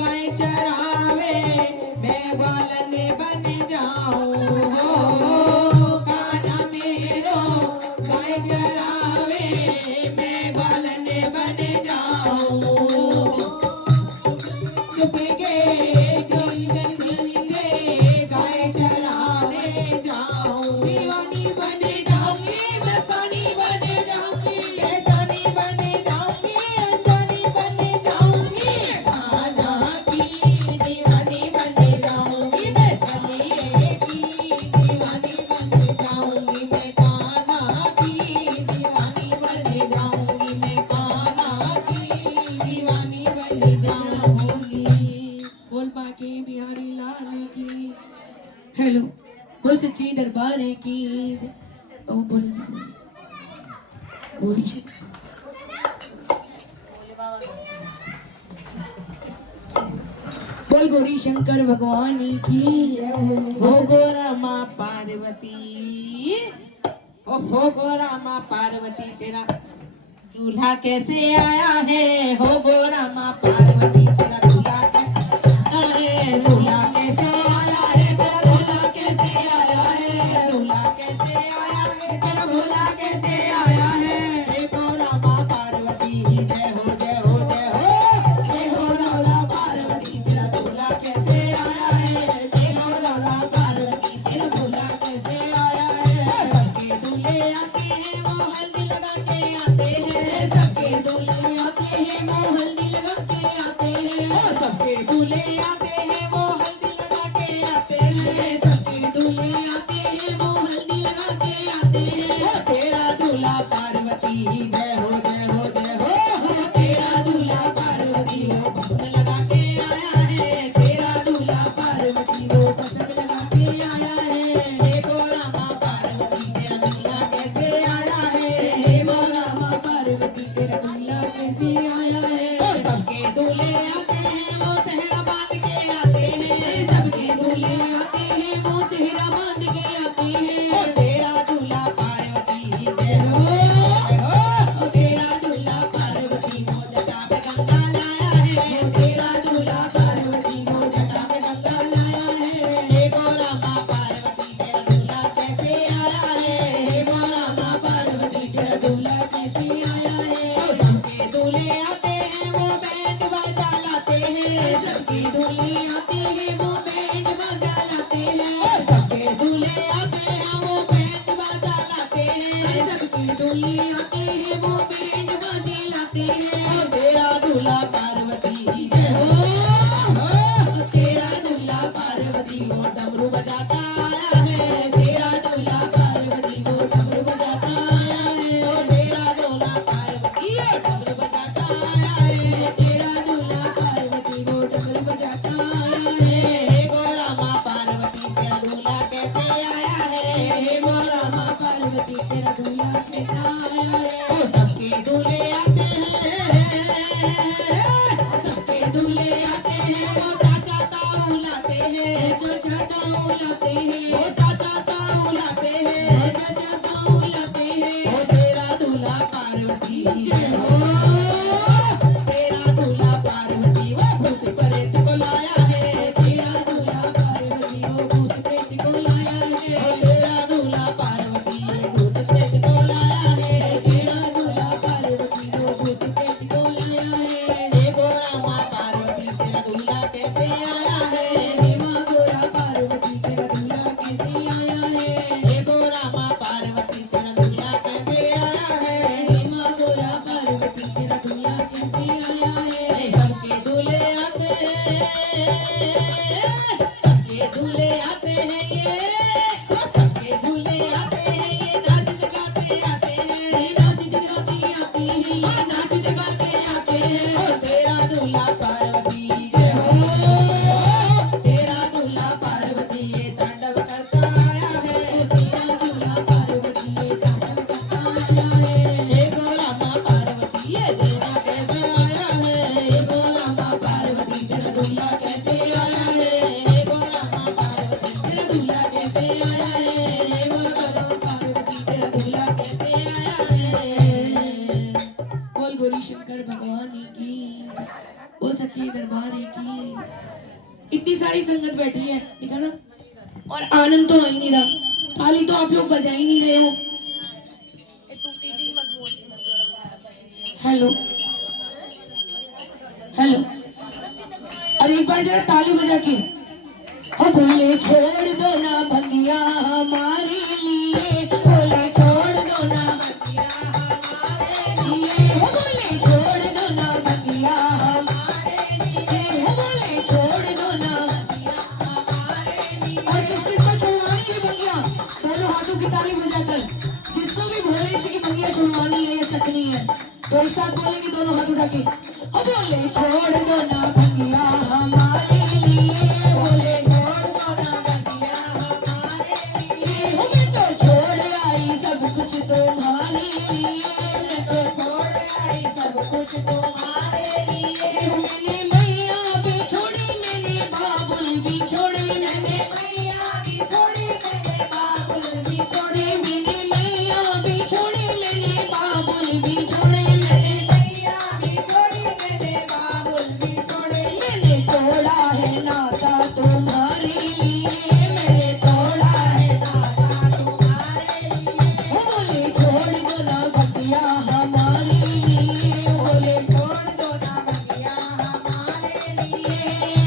गाय चरावे मैं ग्वालन बन जाऊं हो कान्हा मेरो गाय चरावे मैं ग्वालन बन जाऊं चुप के गाय चराने जाऊं दीवानी बन जाऊंगी मैं पानी बन जाऊंगी रानी बन जाऊंगी रानी बन जाऊंगी कान्हा की दीवानी बन जाऊंगी मैं चलिए की दीवानी बन जाऊंगी मैं कान्हा की दीवानी बन जाऊंगी मैं कान्हा की दीवानी बन जाऊंगी बोल बाके बिहारी लाल की हेलो बोल सच्ची दरबार की ओ बोल गोरी बोल गौरी शंकर भगवान की हो गोरा माँ पार्वती ओ हो गोरा माँ पार्वती तेरा दूल्हा कैसे आया है हो गोरा माँ पार्वती तेरा दूल्हा कैसे आया है तेरा दूल्हा कैसे आया है दूल्हा कैसे आया है तेरा दूल्हा कैसे आया है हे गौरा माँ पार्वती जय हो जय हो जय हो हे गौरा पार्वती तेरा दूल्हा कैसे आया है हे गौरा पार्वती तेरा दूल्हा कैसे आया है सबके दूल्हे आते हैं वो हल्दी लगा के आते हैं सबके दूल्हे आते हैं वो हल्दी लगा के आते हैं सबके दूल्हे आते हैं वो हल्दी लगा के आते हैं सबके दूल्हे आते हैं वो हल्दी लगा के आते हैं तेरा दूल्हा पार्वती जय हो जय हो जय हो तेरा दूल्हा पार्वती वो पसंद लगा के आया है तेरा दूल्हा पार्वती वो पसंद लगा के आया है हे गौरा माँ पार्वती तेरा दूल्हा कैसे आया है हे गौरा माँ पार्वती तेरा दूल्हा कैसे आया है सबके दूल्हे आते हैं वो सेहरा बांध के आते हैं सबके दूल्हे आते हैं वो सेहरा बांध के आते हैं तेरा दूल्हा पार्वती जय हो तेरा दूल्हा पार्वती को जटा पे गंगा लाया है तेरा दूल्हा पार्वती को जटा पे गंगा लाया है हे गौरा माँ पार्वती तेरा दूल्हा कैसे आया है हे गौरा माँ पार्वती तेरा दूल्हा कैसे आया है सबके दूल्हे आते हैं वो बैंड बाजा लाते हैं सबके दूल्हे आते हैं वो बैंड बाजा लाते हैं सबके दूल्हे आते हैं वो बैंड बाजा लाते हैं सबके दूल्हे आते हैं वो बैंड बाजे लाते हैं तेरा दूल्हा पार्वती जय हो तेरा दूल्हा पार्वती वो डमरू बजाता आया है तेरा दूल्हा पार्वती वो डमरू बजाता आया है तेरा दूल्हा पार्वती डमरू बजाता आया है तेरा दूल्हा पार्वती वो डमरू बजाता आया है हे गौरा माँ पार्वती तेरा दूल्हा कैसे आया है हे गौरा माँ पार्वती तेरा दूल्हा कैसे आया है सबके दूल्हे आते हैं सबके दूल्हे आते हैं वो चाचा ताऊ लाते हैं चाचा ताऊ लाते हैं वो चाचा ताऊ लाते हैं चाचा ताऊ लाते हैं वो तेरा दूल्हा पार्वती जय हो तेरा दूल्हा पार्वती वो भूत प्रेत को लाया है तेरा दूल्हा पार्वती वो भूत प्रेत को लाया है तेरा दूल्हा पार्वती भूत प्रेत को लाया है तेरा दूल्हा पार्वती वो भूत प्रेत को लाया है हे गौरा माँ पार्वती तेरा दूल्हा कैसे आया है हे माँ गौरा पार्वती तेरा दूल्हा कैसे आया है हे गौरा माँ पार्वती तेरा दूल्हा कैसे आया है हे माँ गौरा पार्वती तेरा दूल्हा कैसे आया है सबके दूल्हे आते हैं सबके दूल्हे आते हैं ये सबके दूल्हे आते हैं ये नाच गाते आते हैं नाच गाते आते हैं ये नाच गाते आते हैं तेरा दूल्हा पार्वती जय हो तेरा दूल्हा पार्वती ये तांडव करता आया है तेरा दूल्हा पार्वती ये तांडव करता आया है हे गौरा माँ पार्वती ये तेरा कैसे आया है हे गौरा माँ पार्वती तेरा दूल्हा कैसे आया है हे गौरा माँ पार्वती तेरा सच्ची दरबार की। इतनी सारी संगत बैठी है, ठीक है ना, और आनंद तो आ ही नहीं रहा। ताली तो आप लोग बजा ही नहीं रहे हो। हेलो हेलो, अरे एक बार जरा ताली बजा के। बोले छोड़ दो ना भंगिया हमारे लिए, बोले छोड़ दो ना भंगिया हमारे लिए, बोले छोड़ दो ना भंगिया हमारे लिए, बोले छोड़ दो ना भंगिया हमारे लिए। और जिसको छुड़वानी है भंगिया, दोनों हाथों की ताली बजाकर, जिसको भी भोले से की भंगिया छुड़वानी है या चखनी है, तो एक साथ बोलेंगे दोनों हाथ उठा के। बोले छोड़ दो ना भंगिया हमारे लिए, बोले छोड़ दो ना भंगिया हमारे लिए, मैं तो छोड़ आई सब कुछ तुम्हारे लिए, मैं तो छोड़ आई सब कुछ तुम्हारे लिए। मैंने मैया भी छोड़ी, मैंने बाबुल भी छोड़ी, मैंने मैया भी छोड़ी, मैंने बाबुल भी छोड़ी, मैंने मैया भी छोड़ी, मैंने बाबुल भी छोड़ी, मैंने मैया भी छोड़ी, मैंने बाबुल भी छोड़ी। मैंने तोड़ा है नाता तुम्हारे लिए, मैंने तोड़ा है नाता तुम्हारे लिए, बोले छोड़ दो ना भंगिया हमारे लिए, बोले छोड़ दो ना भंगिया हमारे लिए,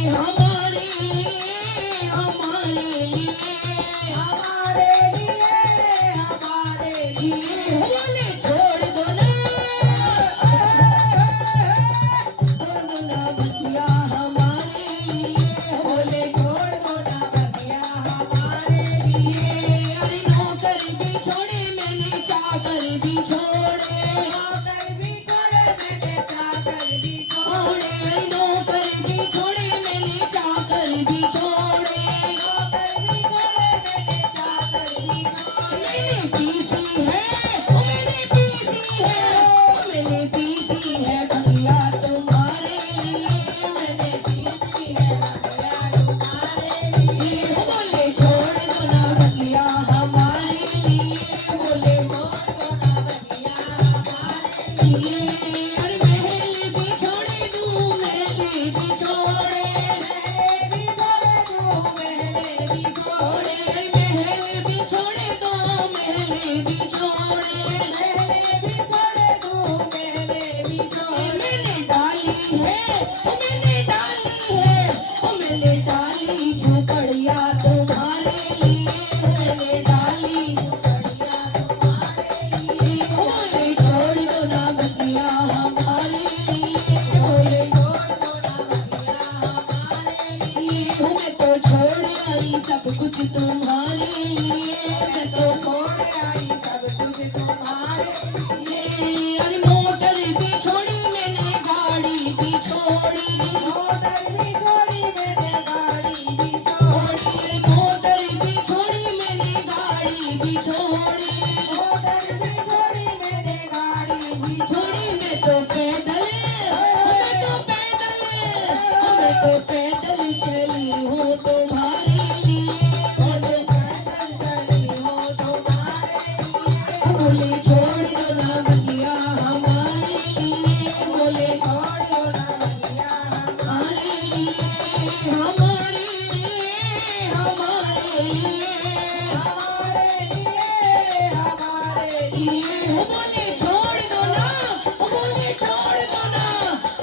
हमारे लिए, हमारे लिए, हमारे लिए, हमारे लिए, बोले छोड़ दो ना, छोड़ दो ना भंगिया हमारे लिए, बोले छोड़ दो ना भंगिया हमारे लिए। अरे नौकर भी छोड़े, मैंने चाकर भी छोड़े, नौकर भी छोड़े, मैंने चाकर भी छोड़े, अरे नौकर भी छोड़े, मैंने चाकर भी छोड़े, नौकर भी छोड़े, मैंने चाकर भी छोड़े। मैंने पीसी है, मैंने पीसी है, मैंने पीसी है भंगिया तुम्हारे लिए, मैंने पीसी है भंगिया तुम्हारे लिए, बोले छोड़ दो ना भंगिया हमारे लिए, बोले छोड़ दो ना भंगिया हमारे लिए। अरे महल भी छोड़े तू, महल भी छोड़े, महल भी छोड़े तू, महल भी छोड़े, महल भी छोड़े तो महल भी छोड़े, महल भी छोड़े तू, महल भी छोड़े। मैंने डाली है, मैंने डाली है, मैंने डाली झोपड़िया तुम्हारे लिए, मैंने डाली झोपड़िया तुम्हारे लिए, बोले छोड़ दो ना भंगिया हमारे लिए, बोले छोड़ दो ना भंगिया हमारे लिए, मैं तो छोड़ आई सब कुछ तुम्हारे लिए, मैं तो छोड़ आई सब कुछ तुम्हारे लिए। अरे मोटर भी छोड़ी, मैंने गाड़ी भी छोड़ी, मोटर भी छोड़ी, मैंने गाड़ी भी छोड़ी, मोटर भी छोड़ी, मैंने गाड़ी भी छोड़ी, मोटर भी छोड़ी, मैंने गाड़ी भी छोड़ी। मैं तो पैदल, मैं तो पैदल, मैं तो पैदल चली हूँ तुम्हारे लिए, मैं तो पैदल चली हूँ तुम्हारे लिए, बोले छोड़ दो ना भंगिया हमारे लिए, बोले छोड़ दो ना भंगिया हमारे लिए, हमारे लिए, हमारे लिए, हमारे लिए, हमारे लिए, बोले छोड़ दो ना, बोले छोड़ दो ना,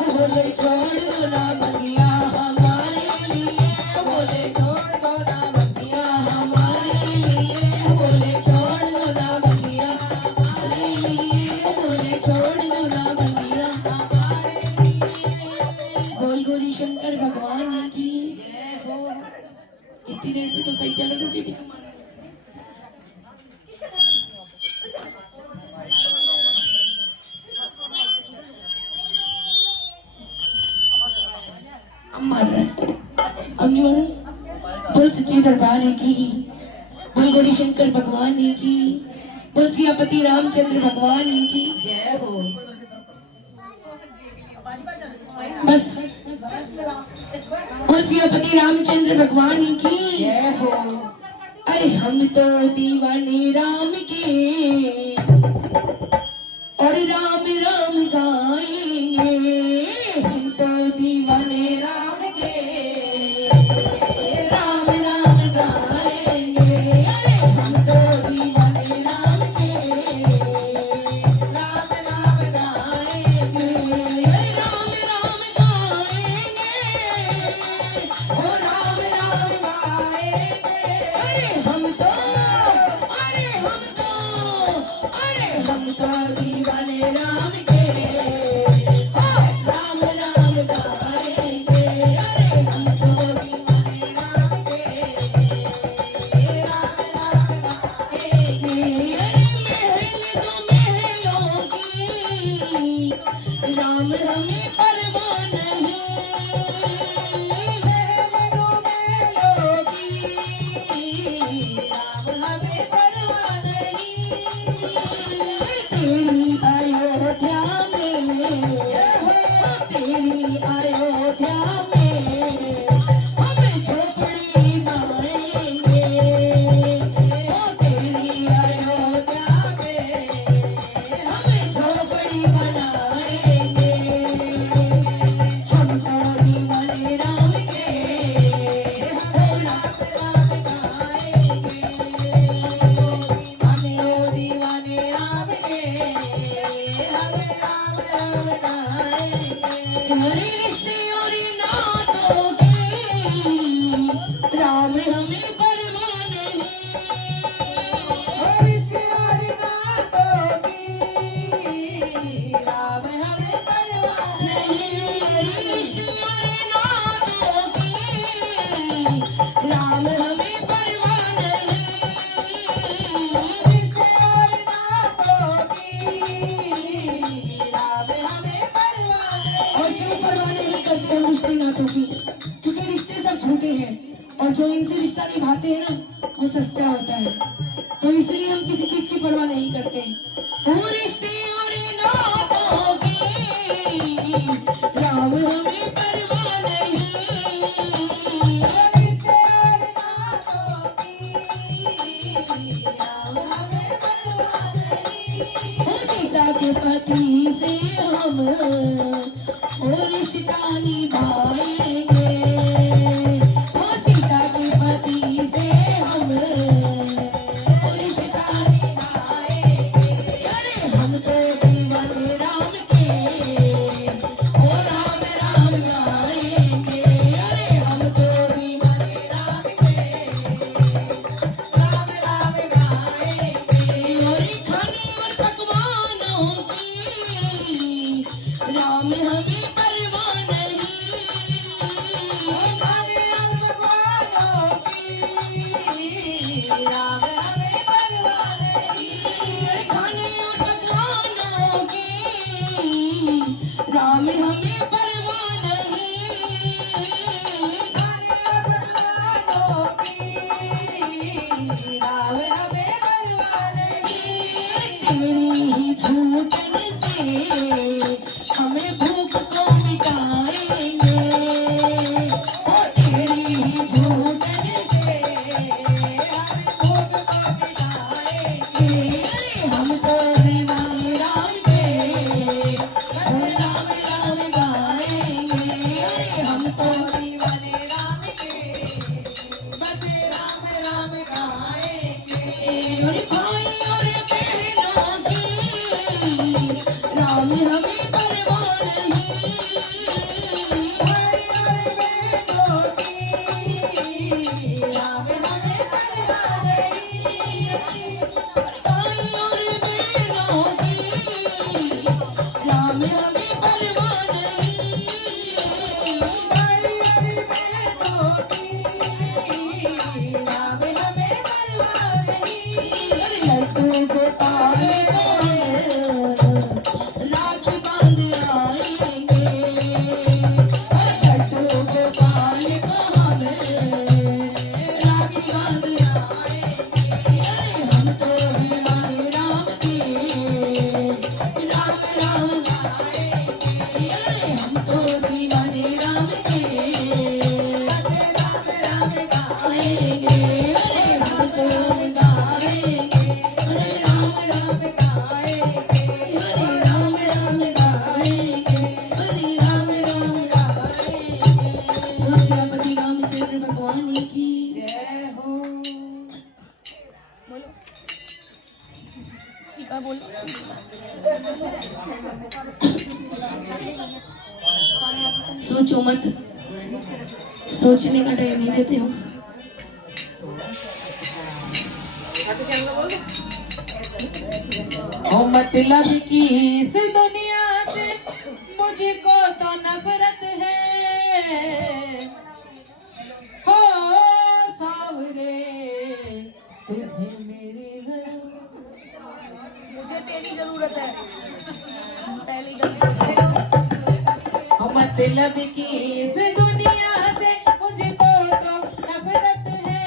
बोले छोड़ दो ना भंगिया हमारे लिए, बोले छोड़ दो ना भंगिया हमारे लिए, बोले छोड़ दो ना भंगिया हमारे लिए, बोले छोड़ दो ना भंगिया हमारे लिए। बोल गौरी शंकर भगवान की जय हो। इतनी देर से तो सही चल रहा सीटी का मार। अब मार रहा है, अब नहीं मार रहा। बोल सच्ची दरबार की, बोल गौरी शंकर भगवान की, बोल सियापति रामचंद्र भगवान की जय हो। बस बोल सियापति रामचंद्र भगवान की जय हो। अरे हम तो दीवाने राम के, और राम राम गाएंगे, हम तो दीवाने हमारे नातों की, क्योंकि रिश्ते सब झूठे हैं और जो इनसे रिश्ता निभाते हैं ना वो सच्चा होता है। तो इसलिए हम किसी चीज की परवाह नहीं करते। वो रिश्ते और नातों की राम हमें परवाह नहीं। रिश्ते और नातों की राम हमें परवाह नहीं। वो सीता के पति से हम वो रिश्ता निभाएंगे। वो सीता के पति से हम वो रिश्ता निभाएंगे। अरे हम तो दीवाने राम के, ओ राम राम गाएंगे। अरे हम तो दीवाने राम के, राम राम गाएंगे। और खाने और पकवानों की राम हमें परवाह नहीं। खाने और पकवानों की राम हमें परवाह नहीं। खाने और पकवानों की राम हमें परवाह नहीं। खाने और पकवानों की राम हमें परवाह नहीं। तेरी ही झूठन से हमें भूख को मिटाएंगे। ओ तेरी ही झूठन से हमें भूख को मिटाएंगे। अरे हम तो दीवाने राम के, ओ राम राम गाएंगे। अरे हम तो दीवाने राम के, बस राम राम गाएंगे। और भाई और बहनों की राम हमें परवाह नहीं। भाई और बहनों की राम हमें परवाह नहीं। भाई और बहनों की राम हमें परवाह नहीं। भाई और बहनों की राम हमें परवाह नहीं। लड्डू गोपाल राखी बांध आएंगे। और लड्डू गोपाल को हम राखी बांध आएंगे। अरे हम तो दीवाने राम के, राम राम गाएंगे। अरे हम तो दीवाने राम के, राम राम गाएंगे। अरे हम तो गाएंगे। अरे राम राम गाएंगे। अरे राम राम गाएंगे। अरे राम राम गाएंगे। बोलो सियापति रामचंद्र भगवान की जय हो। बोलो सीता बोलो। सोचो मत, सोचने का टाइम नहीं देते हो। ओ मतलब की इस दुनिया से मुझको तो नफरत है। हो सावरे तुझे मेरी मुझे तेरी जरूरत है। पहली ओ मतलब की इस दुनिया से मुझको तो नफरत है।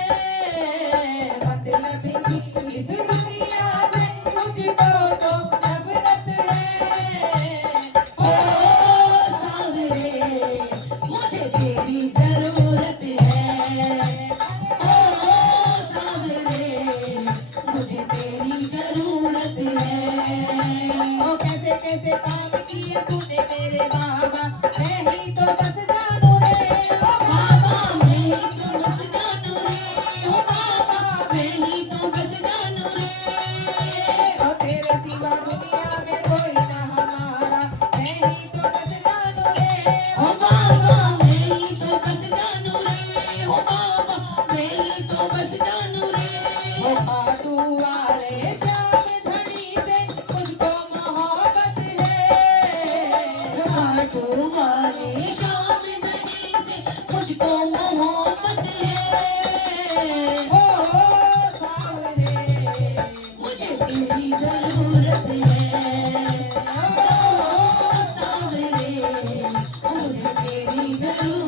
मतलब की इस दुनिया से मुझको तो नफरत है। ओ सावरे मुझे तेरी जरूरत है। ओ सावरे मुझे तेरी जरूरत है। ओ कैसे कैसे काम किए तूने मेरे बाबा, मैं ही तो बस जानू रे। ओ बाबा मैं ही तो बस जानू रे। ओ बाबा मैं ही तो बस जानू रे। ओ तेरे सिवा दुनिया में कोई ना हमारा, मैं ही तो बस जानू रे। ओ बाबा मैं ही तो बस जानू रे। ओ बाबा मैं ही तो बस जानू रे। ओ खाटू वाले श्याम धनी से मुझको मोहब्बत है। खाटू वाले शाम धनी से मुझको मोहब्बत है। ओ सावरे मुझे तेरी जरूरत है। ओ सावरे मुझे तेरी जरूरत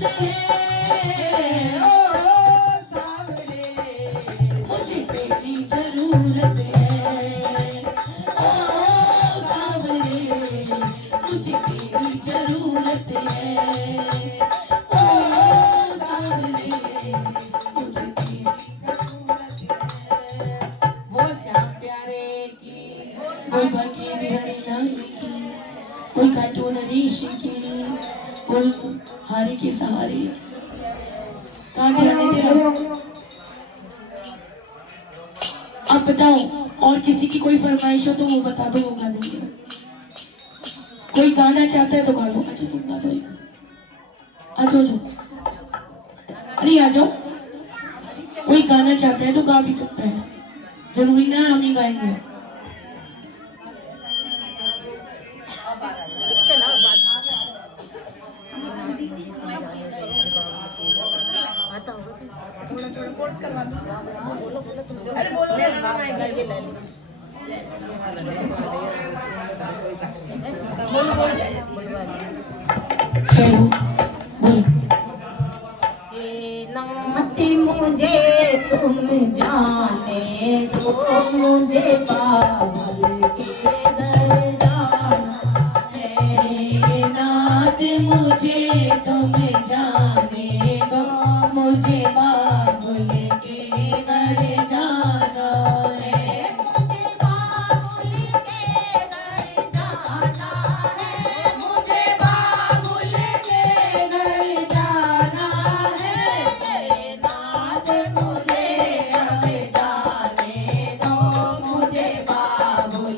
ओ सावरे मुझे तेरी जरूरत है। ओ सावरे मुझे तेरी जरूरत है। ओ सावरे मुझे तेरी जरूरत है। वो श्याम प्यारे की, कोई बकीर हरिनाई की, कोई कार्टून ऋषि की, कोई हारी की सहारी। कहाँ गया तेरा? आप बताओ, और किसी की कोई फरमाइश हो तो वो बता दो, वो गा देंगे। कोई गाना चाहता है तो गा दो। अच्छा तुम गा दो एक। आ जाओ जाओ, अरे आ जाओ। कोई गाना चाहता है तो गा भी सकता है, जरूरी ना हम ही गाएंगे। हेलो बोलो। नात मुझे तुम जाने दो, मुझे पागल के घर जाना है। नाथ मुझे तुम जाने दो, मुझे बाबुल के घर जाना है। मुझे बाबुल के घर जाना है। मुझे बाबुल के घर जाना है। नाथ मुझे अब जाने दो, मुझे बाबुल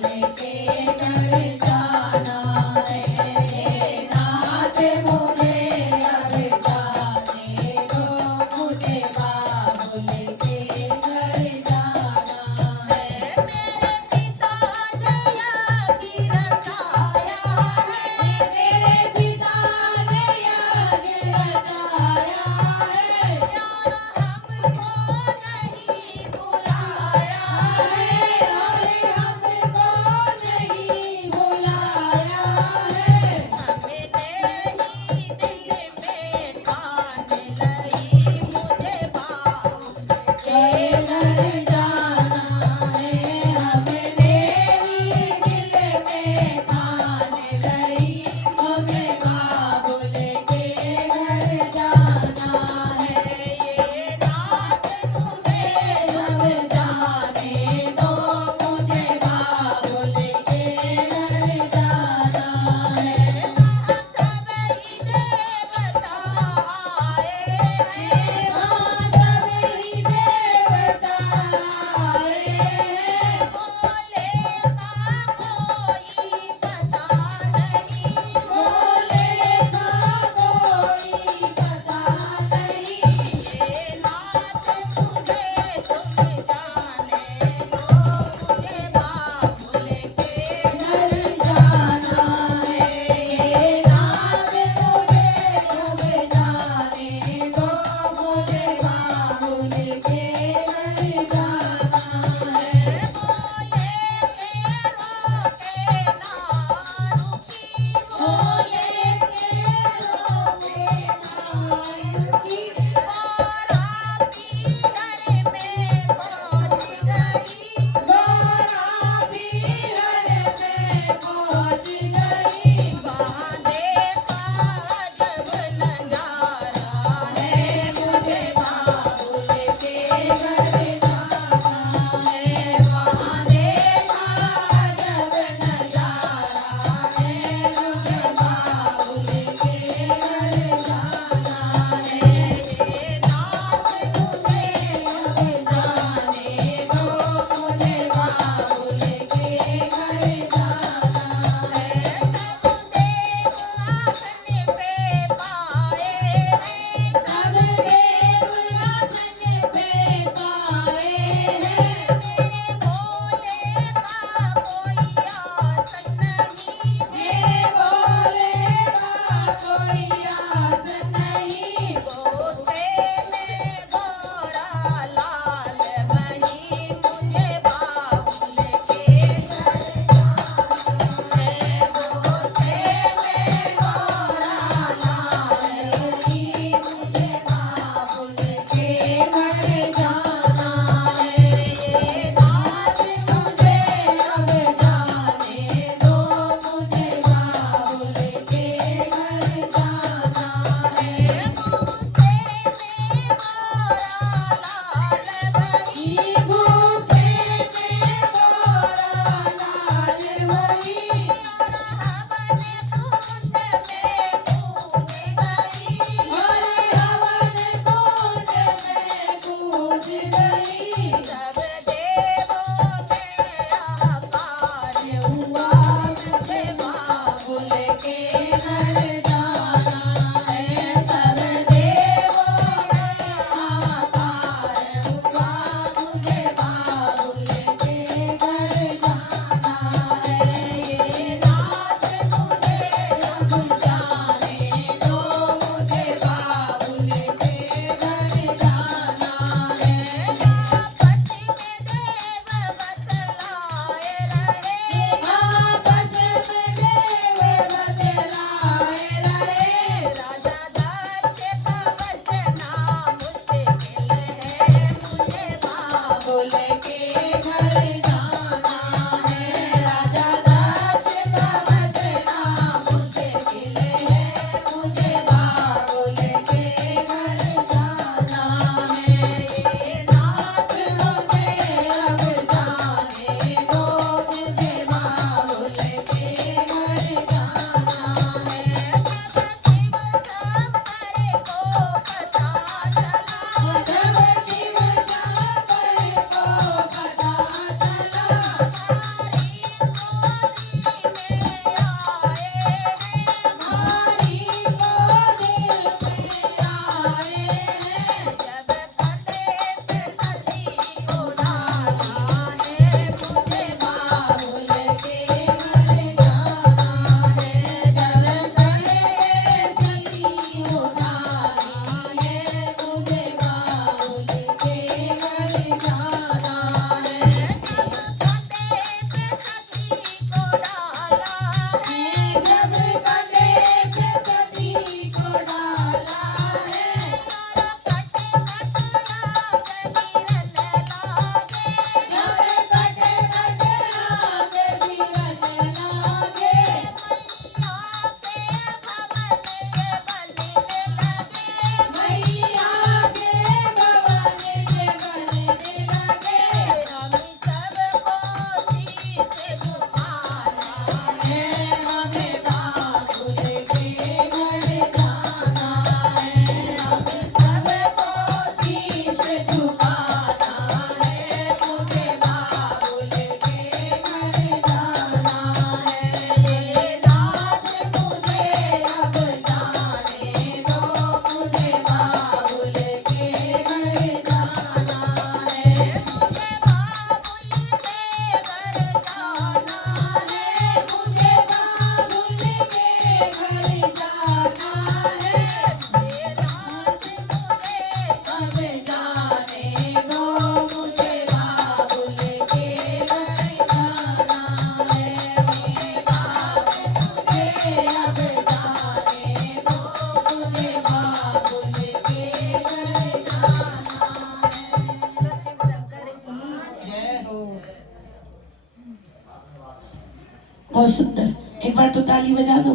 बहुत सुंदर, एक बार तो ताली बजा दो।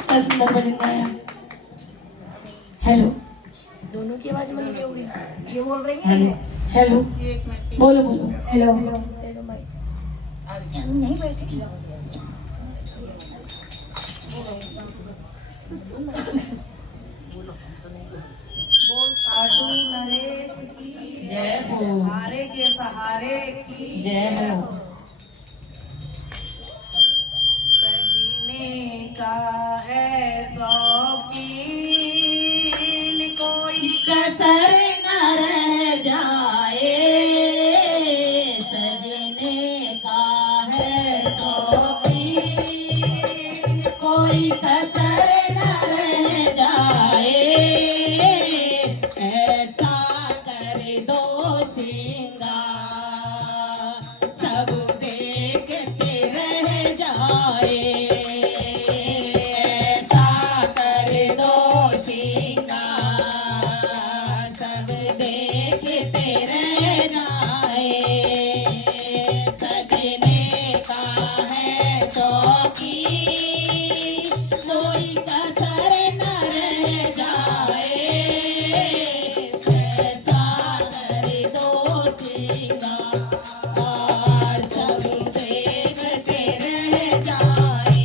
इतना सुंदर भजन गाया। हेलो, दोनों की आवाज मिल गई। ये बोल रही हेलो, है हेलो, बोलो बोलो। हेलो नहीं बैठे बोल खाटू नरेश की जय हो, हारे के सहारे की जय हो। सजीने का है शौकीन कोई कसर न रह जाए, सजने का है शौकीन कोई कसर न रह जाए, ऐसा कर दो सिंगार सब देखते रह जाए, ऐसा कर दो सिंगार सब देखते रह जाए, सजने का है शौकीन कोई कसर न रह जाए, ऐसा कर दो सिंगार सब देखते रह जाए,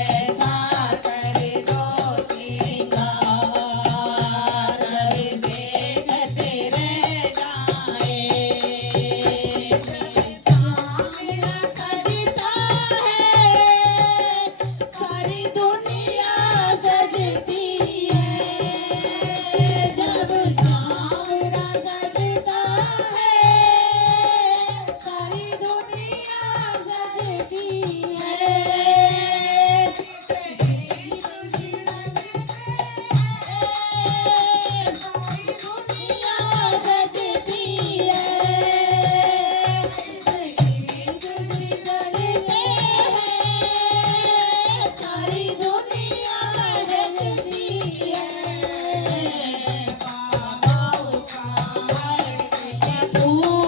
ऐसा कर दो सिंगार सब देखते रह जाए। मेरा सजता है, सारी दुनिया सजती है, जब चाँद सजता है, सारी दुनिया सजती है, सारी दुनिया सजती है, सारी दुनिया सजती है, फूल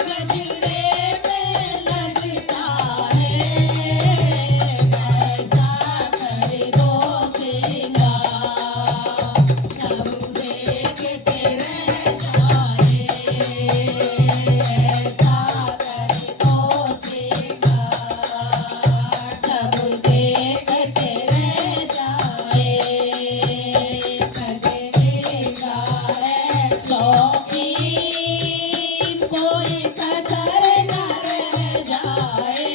गजरे में लगता है, ऐसा कर दो सिंगार सब देखते रह जाए, ऐसा कर दो सिंगार सब देखते रह जाए, सजने का है शौकीन कोई कसर न रह जाए,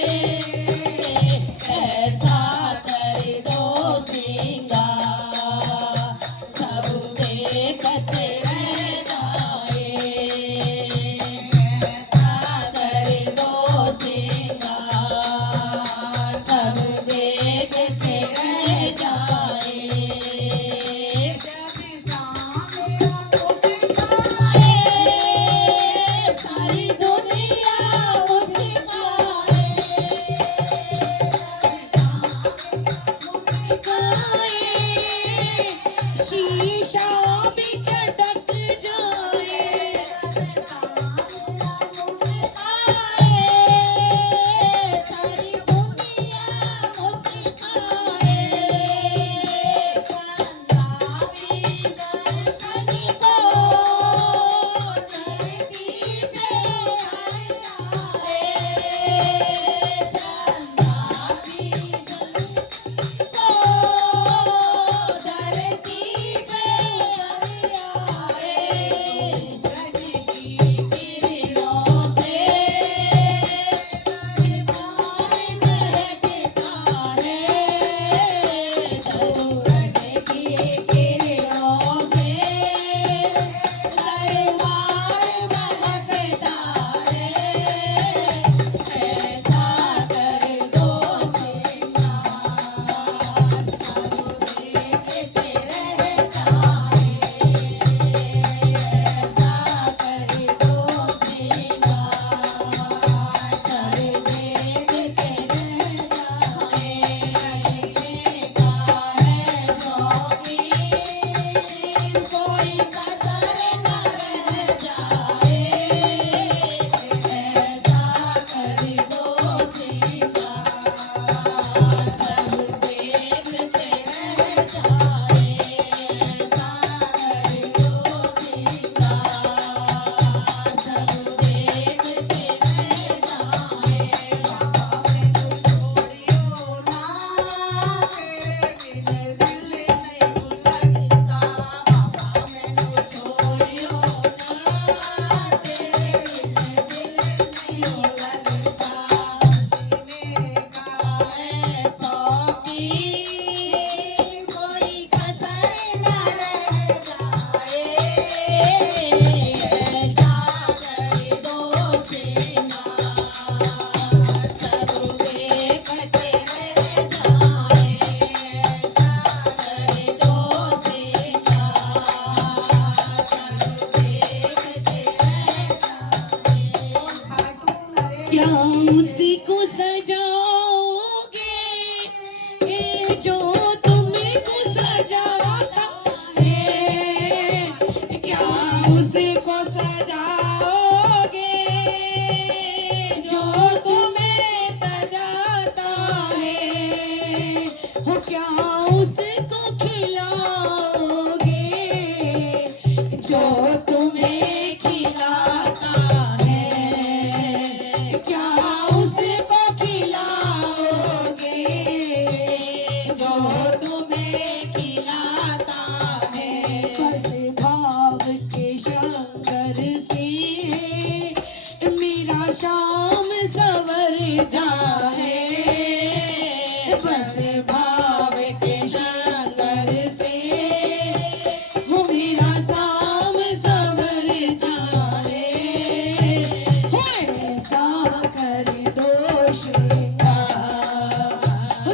ऐसा कर दो सिंगार सब देखते रह जाए, ऐसा कर दो सिंगार सब देखते रह जाए, सारी दुनिया मुस्काए, शीशा भी चटक क्या उसको सजाओगे ये जो तुमको सजाता है, क्या उसको सजाओगे जो तुम्हें सजाता है, हो क्या उसको खिलाओगे जो तुम्हें खिलाता है, क्या उसको खिलाओगे जो तुम्हें खिलाता है। बस भाव के शंकर से मेरा शाम सवर जाए, बस भाव के शंकर से वो मेरा शाम सवर जाए, हो ऐसा कर दो श्रृंगार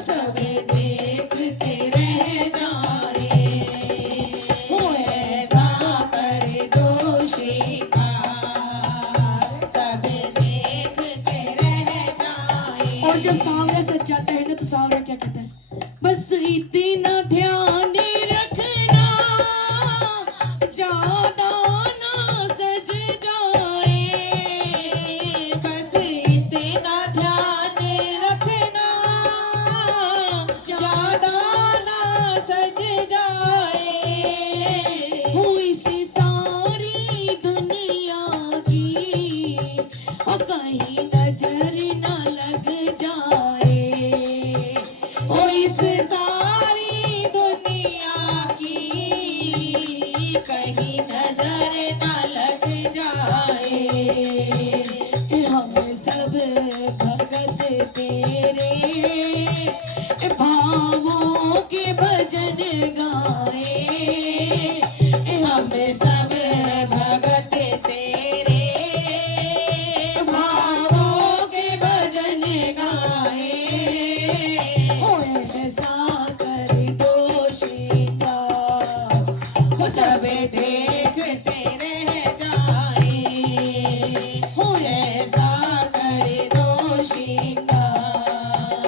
सब देखते रह जाए, हो ऐसा कर दो श्रृंगार सब देखते रह जाए। और जब सांवरा सज जाता है ना तो सांवरा क्या कहता है, बस इतना ध्यान रखना ज्यादा ना सज जाए, बस इतना ध्यान रखना ज्यादा ना सज जाए, हो इस सारी दुनिया की और कहीं नजर ना लग जाए, ओ इस सारी दुनिया की कहीं नजर ना लग जाए, हम सब भगत तेरे भावों के भजन गाए, हम सब भगत तेरे भावों के भजन गाए, हो ऐसा कर दो श्रृंगार हो सब देखते रह जाए, हो ऐसा कर दो श्रृंगार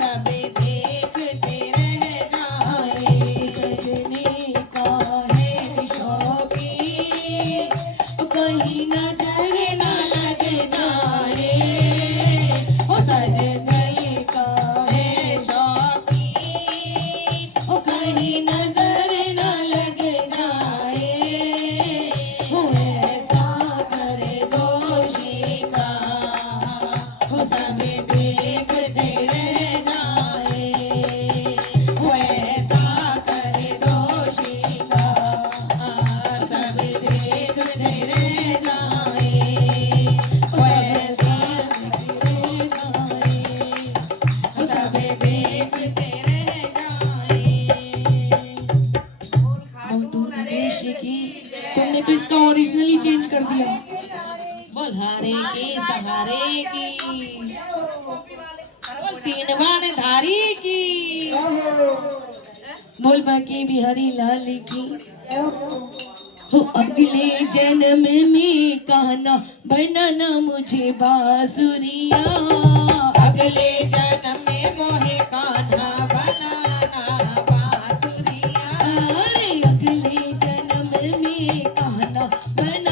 सब देखते रह जाए। सजने का है शौकीन कहीं नजर ना लग जाए, हो सजने का है शौकीन ओ कहीं नजर ना लग जाए, हो ऐसा कर दो श्रृंगार हो सब देखते रह जाए, हो ऐसा कर दो श्रृंगार सब देखते रह जाए, हो ऐसा देखते जाए, हो सब देखते रह जाए। बहुत दूर विदेश की तुमने तो इसका ओरिजिनल ही चेंज कर दिया। बोल हारे की सहारे की, बोल तीन बाण धारी की, बोल बाकी बिहारी लाल की, हो अगले जन्म में कहना बनाना मुझे बांसुरिया, अगले जन्म में मोहे कान्हा बनाना बांसुरिया, अरे अगले जन्म में कहना